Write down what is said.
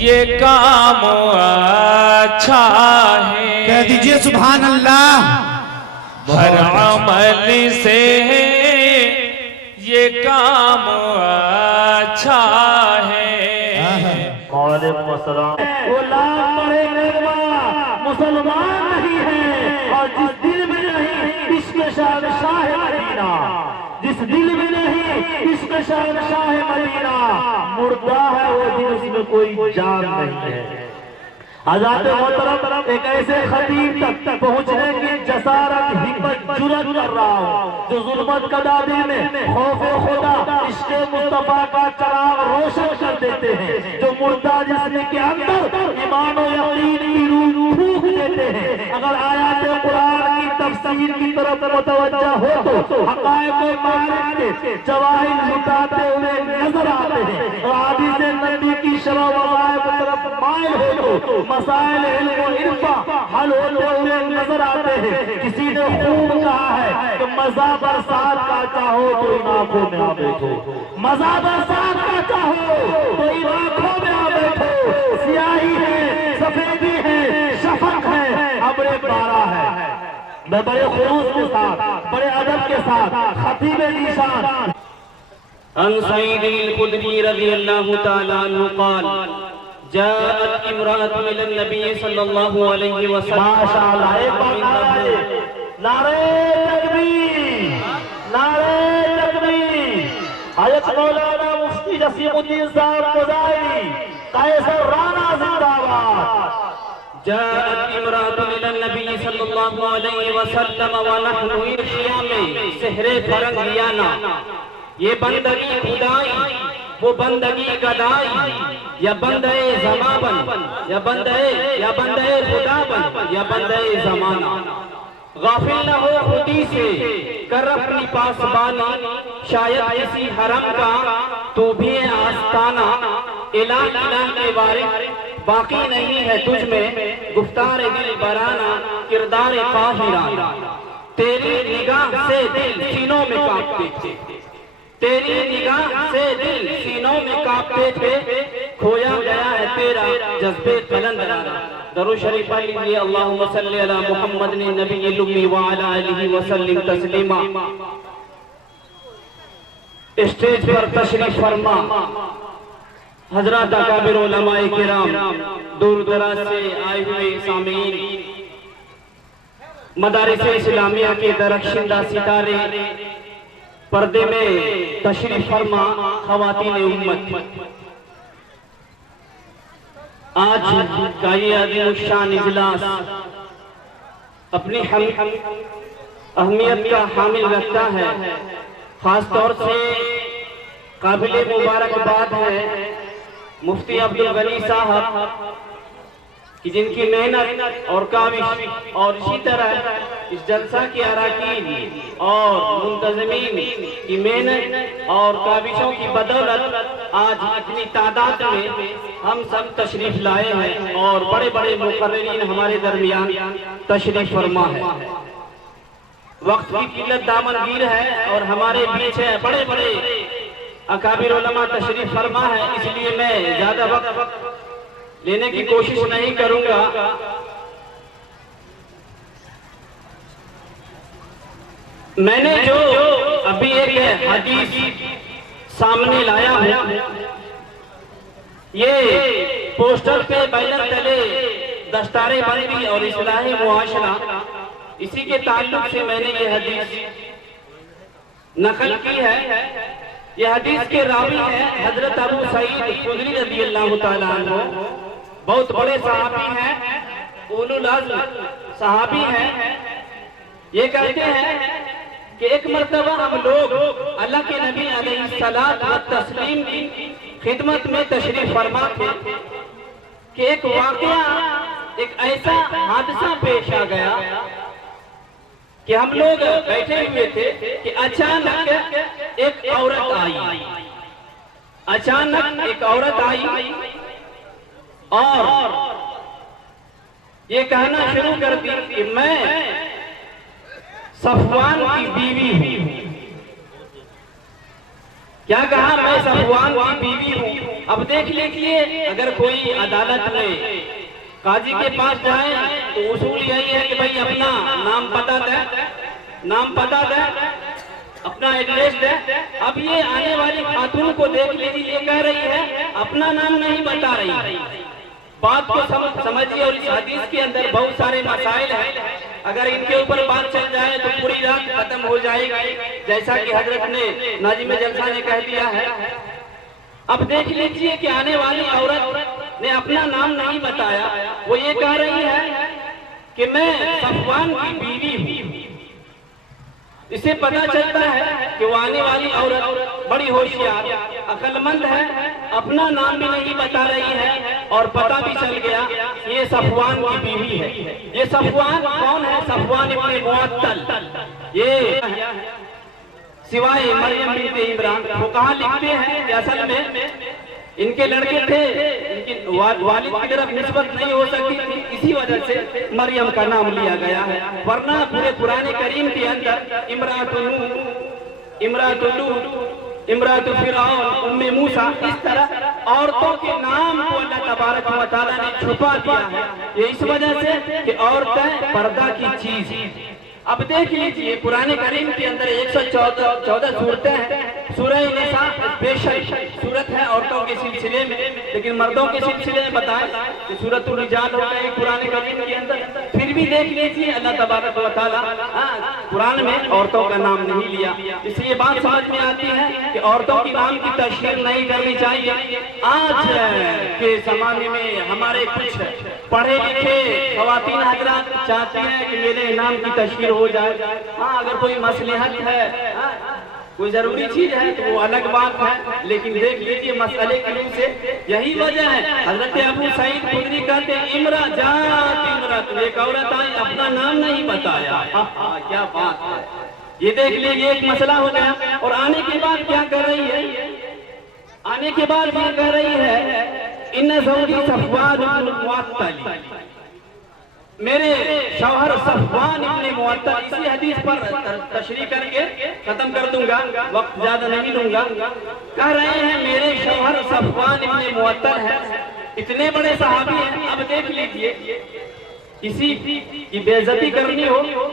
ये काम अच्छा है। कह दीजिए सुभान अल्लाह। हर अमल से ये काम अच्छा है। मुसलमान नहीं है और जिस दिल में नहीं इश्क शाह मदीना, जिस दिल में नहीं इश्क शाह मदीना, मुर्दा है वो दिन, उसमें कोई जान नहीं है। आजाद मोहतरम एक ऐसे खतीब तक पहुंचने की जसारत हिम्मत जुरत कर रहा हूं जो जुल्मत कदाबी में खौफे खुदा इश्क़ मुस्तफा का चिराग रोशन कर देते हैं, जो मुर्दा जिस्म के अंदर ईमान और यकीन की रूह फूंक देते हैं। अगर आयत कुरान की तफसीर की तरफ मुतवज्जह हो तो हक़ाइक़ मारिफ़त के जवाहिर लुटाते हुए नजर आते हैं और हदीस नबी की शरह व ग़ायब तरफ माइल हो तो मसाइल इल्म व इरफा हल होते हुए नजर आते हैं। किसी ने खूब कहा है कि मजा बरसात का चाहो तो इन आंखों में आ बैठो, मजा बरसात का चाहो तो इन आंखों में आ बैठो। सियाही है, सफेदी है, शफक है, अब्रे बारा है। मैं बड़े खुलूस के साथ, बड़े अदब के साथ खतीब निशान अन सईद अल-खुदरी रज़ियल्लाहु तआला अन्हु क़ाल जाअत इमराअतुन इलन नबी सल्लल्लाहु अलैहि वसल्लम। माशाअल्लाह, एक बार नारे तकबीर, नारे तकबीर। हज़रत मौलाना मुफ्ती जसीमुद्दीन साहब क़ज़ाई कैसर राना जिंदाबाद। जाअत इमराअतुन इलन नबी सल्लल्लाहु अलैहि वसल्लम व नहनु इश्यामे सहरे फरंगियाना। ये बंदगी खुदाई, वो बंदगी गदाई, या बंदे ज़माबन, या बंदे खुदाबन, या बंदे ज़माना। गाफिल न हो खुदी से कर अपनी पासबानी, शायद किसी हरम का तू भी आस्ताना। इलाह इलाह के वारिस बाकी नहीं है तुझ में, गुफ्तार दिल बराना, किरदार ताहिराना। तेरी निगाह से दिल सीनों में कांपते थे, तेरी निगाह से दिल सीनों में कांपते थे, खोया गया है तेरा जज्बे कलंदराना। दरूद शरीफ पढ़ लीजिए। अल्लाहुम्मा सल्ली अला मुहम्मद नबिय्यिल उम्मी व अला आलिहि व सल्लिम तस्लीमा। स्टेज पर तशरीफ फरमा हजरत अकाबिर उलमाए किराम, दूर दराज से आए हुए सामीन, मदारिस इस्लामिया के दरख्शिंदा सितारे, पर्दे में तशरीफ फरमा ख़वातीन उम्मत। आज का ये अज़ीमुश्शान इजलास अपनी अहमियत का हामिल रखता है। खास तौर से काबिले मुबारकबाद है मुफ्ती अब्दुल गनी साहब कि जिनकी मेहनत और काविश और इसी तरह इस जलसा के अराकीन और मुंतज़मीन की मेहनत और काविशों की बदौलत आज इतनी तादाद में हम सब तशरीफ लाए हैं और बड़े बड़े मुक़र्रिरीन हमारे दरमियान तशरीफ फरमा है। वक्त की किल्लत दामनगीर है और हमारे बीच है बड़े बड़े अकाबिर उलमा तशरीफ फरमा है, इसलिए मैं ज्यादा वक्त लेने की कोशिश नहीं करूंगा। मैंने जो अभी एक हदीस सामने लाया हूं, ये पोस्टर पे बैनर तले दस्तारे बंदी और इस्लाही मुआशरा, इसी के ताल्लुक से मैंने ये हदीस नकल की है। ये हदीस के रावी है हजरत अबू सईद खुदरी रज़ियल्लाहु ताला अन्हु, बहुत बड़े सहाबी हैं, उलुल अज़्म सहाबी हैं। ये कहते हैं कि एक मर्तबा हम लोग अल्लाह के नबी अलैहिस्सलात व तस्लीम की खिदमत में तशरीफ फरमा थे कि एक वाक़या, एक ऐसा हादसा पेश आ गया कि हम लोग बैठे हुए थे कि अचानक एक औरत आई, अचानक एक औरत आई और ये कहना शुरू कर दी कि मैं सफवान की बीवी हूं। क्या कहा? मैं सफवान की बीवी हूं। अब देख लीजिए, अगर कोई अदालत में काजी के पास जाए तो उसूल यही है कि भाई अपना नाम पता दे, अपना एड्रेस दे। अब ये आने वाली खातून को देख लीजिए, ये कह रही है अपना नाम नहीं बता रही। बात को समझिए, और इस हदीस के अंदर बहुत सारे मसाइल हैं, अगर इनके ऊपर बात चल जाए तो पूरी रात खत्म हो जाएगी, जैसा कि हजरत ने नाजिम जलसा ने कह दिया है। अब देख लीजिए कि आने वाली औरत ने अपना नाम नहीं बताया, वो ये कह रही है कि मैं सफवान की बीवी हूँ। इससे पता चलता है कि वो आने वाली औरत बड़ी होशियार, अक्लमंद है, अपना नाम भी नहीं बता रही है और पता भी चल गया ये सफवान की बीवी है। ये सफवान कौन है? सफवान इब्ने मुअत्तल। ये सिवाय मरियम बिन्त इमरान फुक़हा लिखते हैं कि असल में इनके लड़के थे, इनकी वालिद की तरफ निस्बत नहीं हो सकती थी, इसी वजह से मरियम का नाम लिया गया है। वरना पूरे कुरान करीम के अंदर इमरातुल लूत, इमरातुल फिरौन, उम्मे मूसा, इस तरह औरतों के नाम को अल्लाह तबारक व तआला ने छुपा दिया है। ये इस वजह से कि औरतें पर्दा की चीज। अब देख लीजिए, कुरान करीम के अंदर 114 सूरतें हैं। सूरह निसा बेशक सूरत है औरतों के सिलसिले में, लेकिन मर्दों के सिलसिले में बताएं कि सूरतुल रिजाल होता है कुरान करीम के अंदर। फिर भी देख लीजिए, अल्लाह तबारक व तआला कुरान में औरतों का नाम नहीं लिया। इसलिए बात समझ में आती है कि औरतों की नाम की तशहीर नहीं करनी चाहिए। आज के जमाने में हमारे कुछ पढ़े लिखे ख़वातीन हज़रात चाहते हैं कि मेरे नाम की तशहीर हो जाए। हाँ, अगर कोई मसलहत है, कोई जरूरी चीज है तो वो अलग बात है, लेकिन देख लीजिए मसले के लिए से यही वजह है। हजरत अबू सईद खुदरी कहते हैं इमरत, एक औरत आई, अपना नाम नहीं बताया। क्या बात है, ये देख लीजिए एक मसला हो गया। और आने के बाद क्या कर रही है? आने के बाद क्या कर रही है? इन्ना ज़ौजी सफ़वान इब्न मुअत्तल, मेरे शौहर सफ़वान इब्ने मुअत्तल। इसी हदीस पर तशरीह करके खत्म कर दूंगा, वक्त ज्यादा नहीं लूंगा। कह रहे हैं मेरे शौहर सफ़वान इब्ने मुअत्तल है, इतने बड़े सहाबी हैं। अब देख लीजिए, किसी की बेइज्जती करनी हो